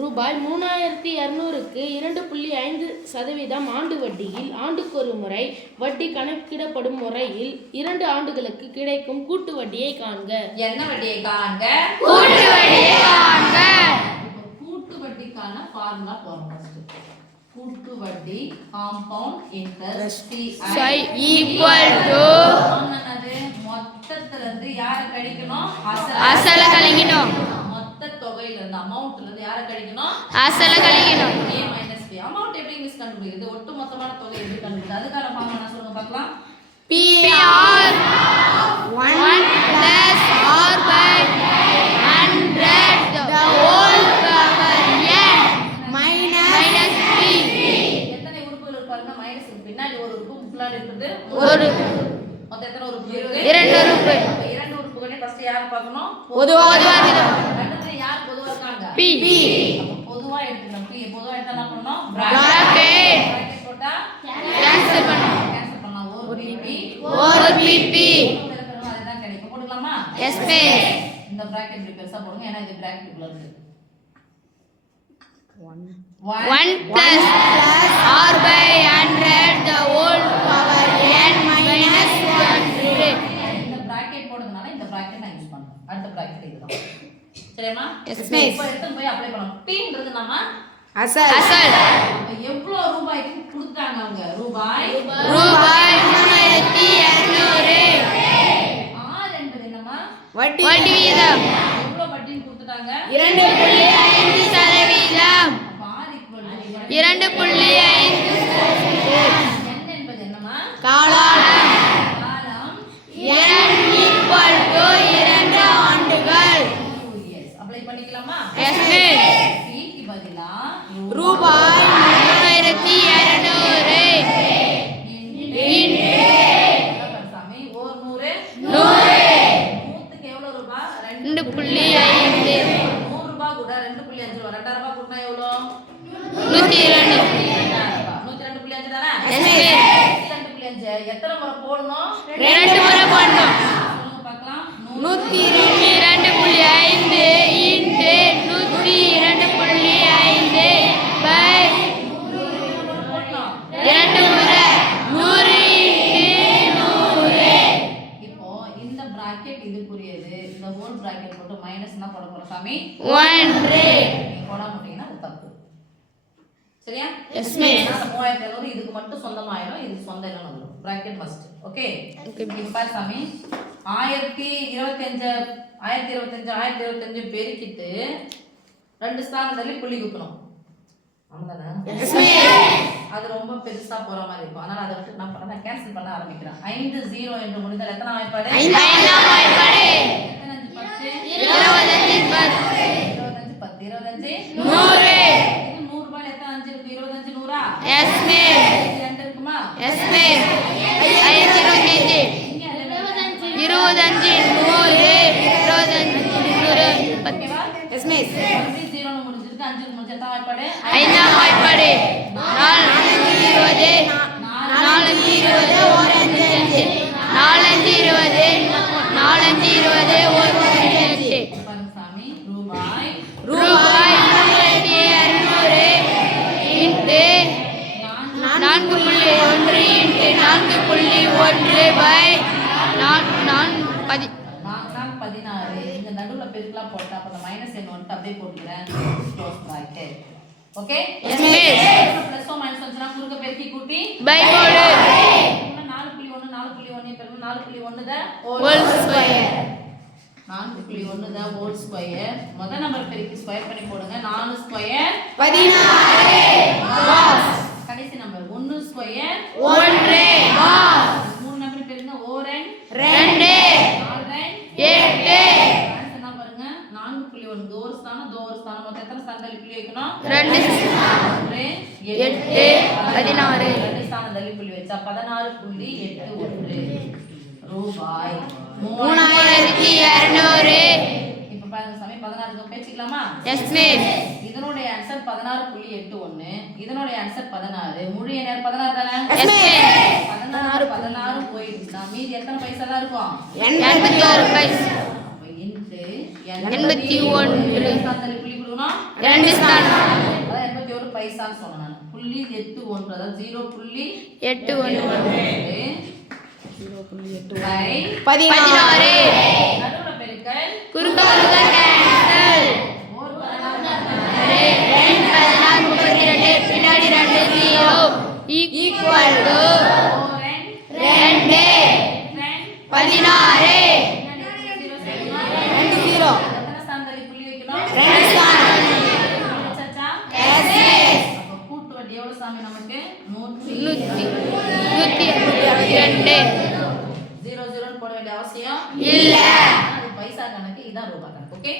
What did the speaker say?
ரூபாய் 3200க்கு 2.5% ஆண்டு வட்டியில் ஆண்டுக்கொரு முறை வட்டி கணக்கிடப்படும் முறையில் 2 ஆண்டுகளுக்கு கிடைக்கும் கூட்டு வட்டியை காண்க. என்ன வட்டியை காண்க? கூட்டு வட்டியை காண்க. கூட்டு வட்டிக்கான ஃபார்முலா போறோம். கூட்டு வட்டி காம்பவுண்ட் இன்ட்ரஸ்ட் ஈக்குவல் டு மொத்தத்துல இருந்து யார கழிக்கணும்? அசல கழிக்கணும். மொத்த தொகையில இருந்து அமௌண்ட்ல இருந்து யார கழிக்கணும்? அசல கழிக்கணும். a - b. அமௌண்ட் எப்படி மிஸ் கண்டுபிடிக்கிறது? ஒட்டு மொத்தமான தொகை எப்படி கண்டுபிடிக்கிறது? அதுக்கான ஃபார்முலா என்ன சொல்லுங்க பார்க்கலாம். PR 1 plus R by 100 the whole power n minus p. எத்தனை உறுப்புகள் இருக்கு பாருங்க. மைனஸ்க்கு பின்னாடி ஒரு உறுப்பு முன்னாடி இருக்குது. ஒரு மொத்தம் எத்தனை உறுப்பு இருக்கு? 2 உறுப்பு. அப்ப 2 உறுப்புகளே ஃபர்ஸ்ட் யார பார்க்கணும்? பொதுவா இருக்குது. ரெண்டுல யார் பொதுவா இருக்காங்க? p. அப்ப பொதுவா எடுத்துக்கலாம். p பொதுவா எடுத்தா என்ன பண்ணனும்? bracket போட்டா கேன்சல் பண்ணனும். கேன்சல் பண்ணலாம். ஒரு pp அதுதான் கிடைக்கும். போடுங்களாமா? yes miss. இந்த bracket இப்படி பெருசா போடுங்க. ஏன்னா இது bracket குள்ள இருக்கு. 1 plus R by 100 the whole power n minus 100. இந்த bracket போடுறதுனால இந்த bracket நான் யூஸ் பண்றேன். அடுத்த bracket இதுதான். சரியாமா? yes miss. இப்போ எடுத்து போய் அப்ளை பண்ணனும். p ன்றது நாம அசல் அப்ப எவ்வளவு ரூபாய்க்கு கொடுத்தாங்க அவங்க? ரூபாய் 3200. r என்பது என்னமா? வட்டி வீதம் எவ்வளவு வட்டின்னு கொடுத்துட்டாங்க? 2.5%. அப்ப r equal to 2.5. n என்பது என்னமா? காலம் காலம் n equal to 2 ஆண்டுகள். 2 years. அப்ளை பண்ணிக்கலாமா? yes miss. p க்கு பதிலா ரூபாய் 3200 சாமி ஒரு 100 எவ்வளவு ரூபாய்? 2.5. 100 ரூபாய் கூட 2.5 ரூபாய் 2000 ரூபாய் கூட்டினா எவ்வளவு? 102. 102.5 தானே? yes miss. 2.5 எத்தனை முறை போடணும்? 2 முறை போடணும். சொல்லுங்க பார்க்கலாம். 102.5 into 102.5 by 2 முறை 100 into 100. இப்போ இந்த bracket இதுக்குரியது. இந்த ஹோல் bracket போட்டு மைனஸ் என்ன போட போறோம் சாமி? 100. நீங்க போட முடியும்னா அது தப்பு. சரியா? yes miss. 3700 இதுக்கு மட்டும் சொந்தமாயிடும். இது சொந்த இல்லன்னு வந்துரும். bracket must. ஓகே? இப்போ பாரு சாமி. 1025 பெருக்கிட்டு 2 ஸ்தானம் தள்ளி புள்ளி குத்தணும். ஆமாதானே? yes miss. அது ரொம்ப பெருசா போற மாதிரி இருக்கும். அதனால அதை விட்டு நான் பண்ண கேன்சல் பண்ண ஆரம்பிக்கிறேன். 5 0 என்று முடிந்தால் எத்தனை வாய்ப்பாடு? 5 வாய்ப்பாடு. எத்தனை 10 25 10 25 100. இது 100 ரூபாய் எத்தனை 5 இருக்கு? 25 100ஆ? yes miss. 2 இருக்குமா? yes miss. 25 இங்க 25 100 ஓகேவா? yes miss. 0 னு முடிஞ்சிருக்கு. 5 க்கு முடிஞ்சா எத்தனை வாய்ப்பாடு? 5 வாய்ப்பாடு. 4 20 4 20 1 5 4 20 4 20 1 5. பாருங்க சாமி. ரூபாய் ரூபாய் 3200 into 4.1 into 4.1 by 16. இந்த நடுவுல பெருக்கலா போட்டா அப்ப மைனஸ் எண் வந்துட்டு அப்படியே போட்டுக்கிறேன். Close bracket. Okay? yes miss. Plus or minus வந்துனா குறுக்க பெருக்கி கூட்டி by போடு. 4.1 4.1 பெருக்கல் 4.1 the whole square. 4.1 the whole square. முதல் நம்பர் பெருக்கி ஸ்கொயர் பண்ணி போடுங்க. 4 ஸ்கொயர் 16. கடைசி நம்பர் 1 ஸ்கொயர் 1 மூணு நம்பர் பெருங்க. ஓரன் 2 நாலன் 8 என்ன பாருங்க. 4.1 தோர் ஸ்தானம் மொத்தம் எத்தனை ஸ்தானம் தள்ளி புள்ளி வைக்கணும்? 2 8 16. 2 ஸ்தானம் தள்ளி புள்ளி வச்சா 16.81 ரூபாய் 3200. இப்ப பாருங்க சாமி 16 பேசிக்கலாமா? yes miss. இதனுடைய ஆன்சர் 16.81. இதனுடைய ஆன்சர் 16. முழு எண் 16 தானே? yes miss. 16 போயிடுச்சுனா மீதி எத்தனை பைசா தான் இருக்கும்? 81 பைசா. அப்ப இன்டு 81. ஸ்தானத்துல புள்ளி கொடுக்கணும். 2 ஸ்தானம் அதான் 81 பைசான்னு சொன்னேன் நான். புள்ளி 81 அதாவது 0.81 16 நடுவுல பெருக்கல் குறுக்க பெருக்கல் கேன்சல் 2 பின்னாடி 2 0 ஈக்குவல் டு 2 16 எத்தனை ஸ்தானத்துல புள்ளி வைக்கணும்? 2 ஸ்தானம் வச்சாச்சா? அப்ப கூட்டு வட்டி எவ்வளவு சாமி நமக்கு? 162 0 0 போட வேண்டிய அவசியம் இல்ல அது பைசா கணக்கு, இதான் ரூபாய் கணக்கு. ஓகே